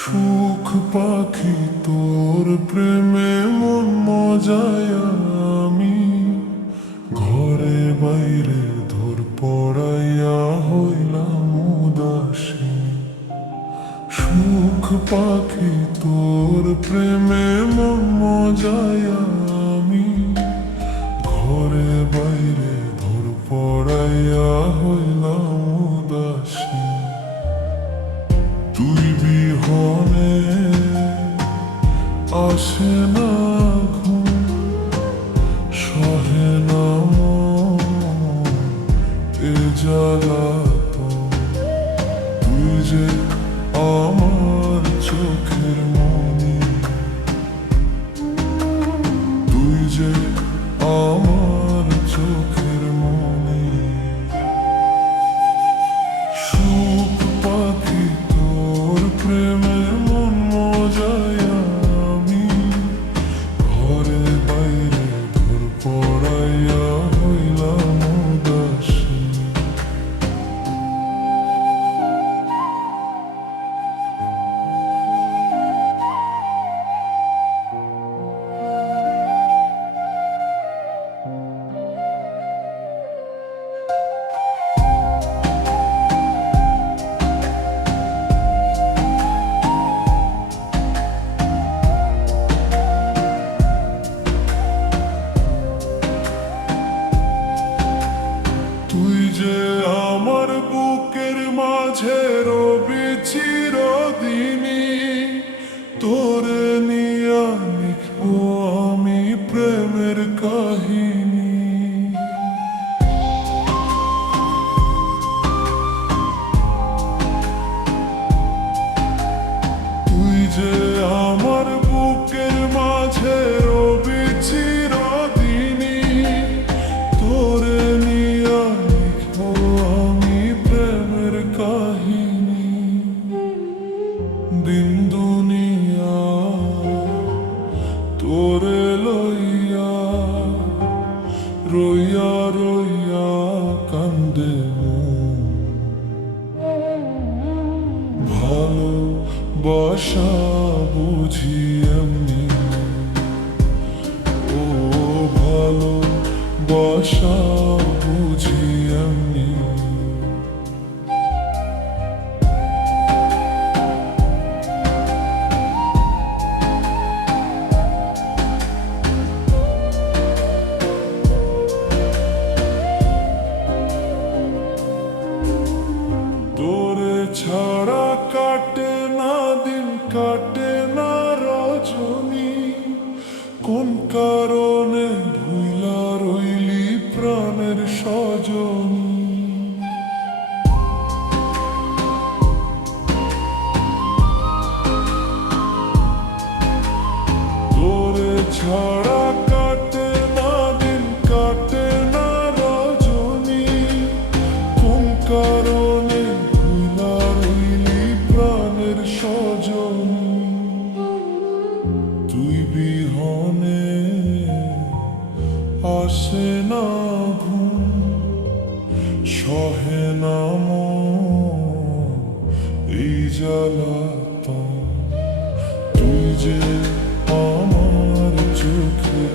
সুখ পাখি তোর প্রেমে মন মজায় আমি ঘরে বাইরে ধর পড়াইয়া হইলাম উদাসী। সুখ পাখি তোর প্রেমে মন মজায় আমি ঘরে বাইরে ধর পড়াইয়া হইলাম উদাসী। তুই বিহনে আসে না ঘুম, সহে না মন এ জ্বালাতন। তুই যে আমার চোখের মনি, তুই যে আমার চোখের মনি। সুখ পাখি তোর প্রেমের মন মজায় আমি ঘরে বাইরে ধর পড়াইয়া হইলাম উদাসী। তুই যে আমার বুকের মাঝে রবি চিরদিনই, তোরে নিয়া লিখবো আমি প্রেমের কাহিনী। তুই যে আমার বুকের মাঝে রবি চিরদিনই, তোরে নিয়া লিখবো আমি প্রেমের কাহিনী। দিন দুনিয়া তোরে লইয়া রইয়া রইয়া কান্দে মন। ভালোবাসা বুঝি এমনি, ও ভালোবাসা বুঝি এমনি। তোরে ছাড়া কাটে না দিন, কাটে না রজনী। কোন কারণে ভুইলা রইলি প্রাণের স্বজনী। তোরে ছাড়া কাটে না দিন, কাটে না রজনী। কোন কারণে ভুইলা রইলি প্রাণের স্বজনী। তুই বিহনে আসে না ঘুম, সহে না মন এই জ্বালাতন। তুই যে আমার চোখের